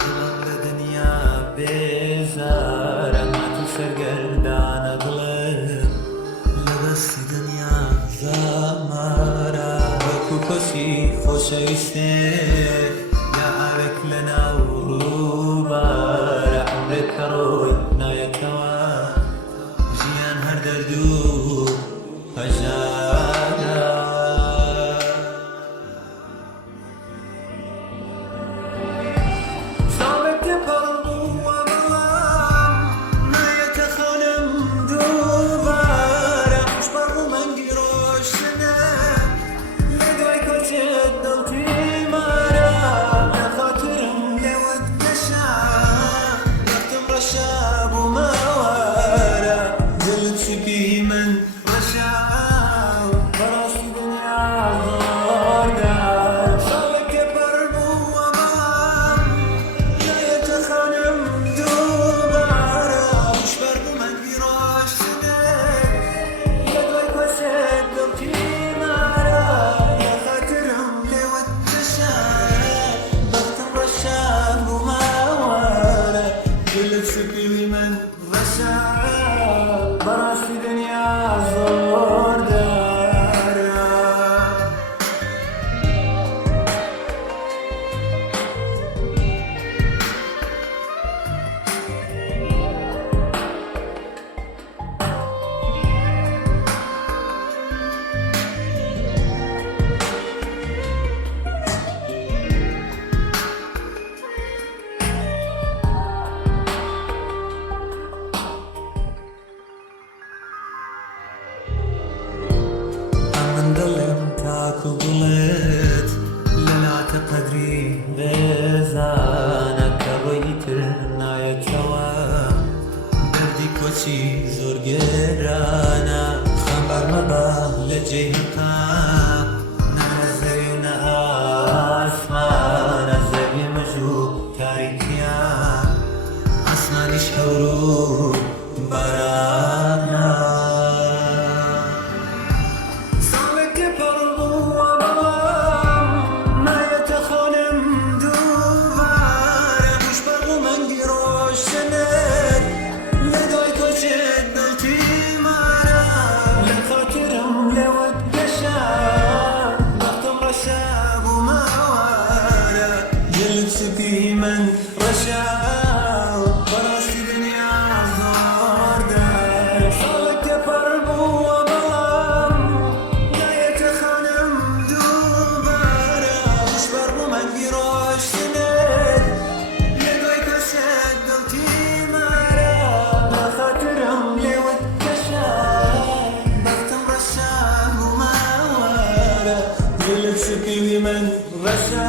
دڵم لە دنیا بێزارە مات و سەرگەردانە دڵم لە دەستی دنیا زامارە وەکو کۆچی خۆشەویستێک یا ئاوێک لە ناو ڕووبارە عومرێک کە ڕۆی نایەتەوە ژیان هەر دەرد و هەژارە ساڵێک تێپەڕبووە بەڵام نایەتە خەونم دووبارە خوشبەڕ و مەنگی ڕۆشنە لە دوای کۆچێت دڵتیمارە لە خاترم لێوەت گەشا وەختم ڕەشا بوومەوارە دڵت سوپی من ڕەشا بەڕاستی دنیا زۆردە ساڵێک تێپەڕبووە بەڵام نایەتە خەونم دووبارە خوشبەڕ و مەنگی ڕۆشنە لە دوای کۆچێت دڵتیمارە لە خاترم لێوەت گەشا وەختم ڕەشا بوومەوارە دڵت سوپی من ڕەشا بەڕاستی دنیا زۆردە من دڵێم تاکو گوڵێت لە لاتە قەدری بێزانە کە ڕۆی تر نایەتەوە دەردی کۆچی زۆر گێرانە خەمبار مەبە لە جێهقا نە زەوی و نە ئاسمانە زەوی مەژوو تاریکیە ئاسمانیش هەور و بارانە ساڵێک تێپەڕبووە بەڵام نایەتە خەونم دووبارە خوشبەڕ و مەنگی ڕۆشنت لە دوای کۆچێت دڵتیمارە لە خاترم لێوەت گەشا وەختم ڕەشا بوومەوارە دڵت سوپی من ڕەشا بەڕاستی دنیا زۆردە ساڵێک تێپەڕبووە بەڵام نایەتە خەونم دووبارە خوشبەڕ و مەنگی ڕۆشنت لە دوای کۆچێت دڵتیمارە لە خاترم لێوەت گەشا وەختم ڕەشا بوومەوارە دڵت سوپی من ڕەشا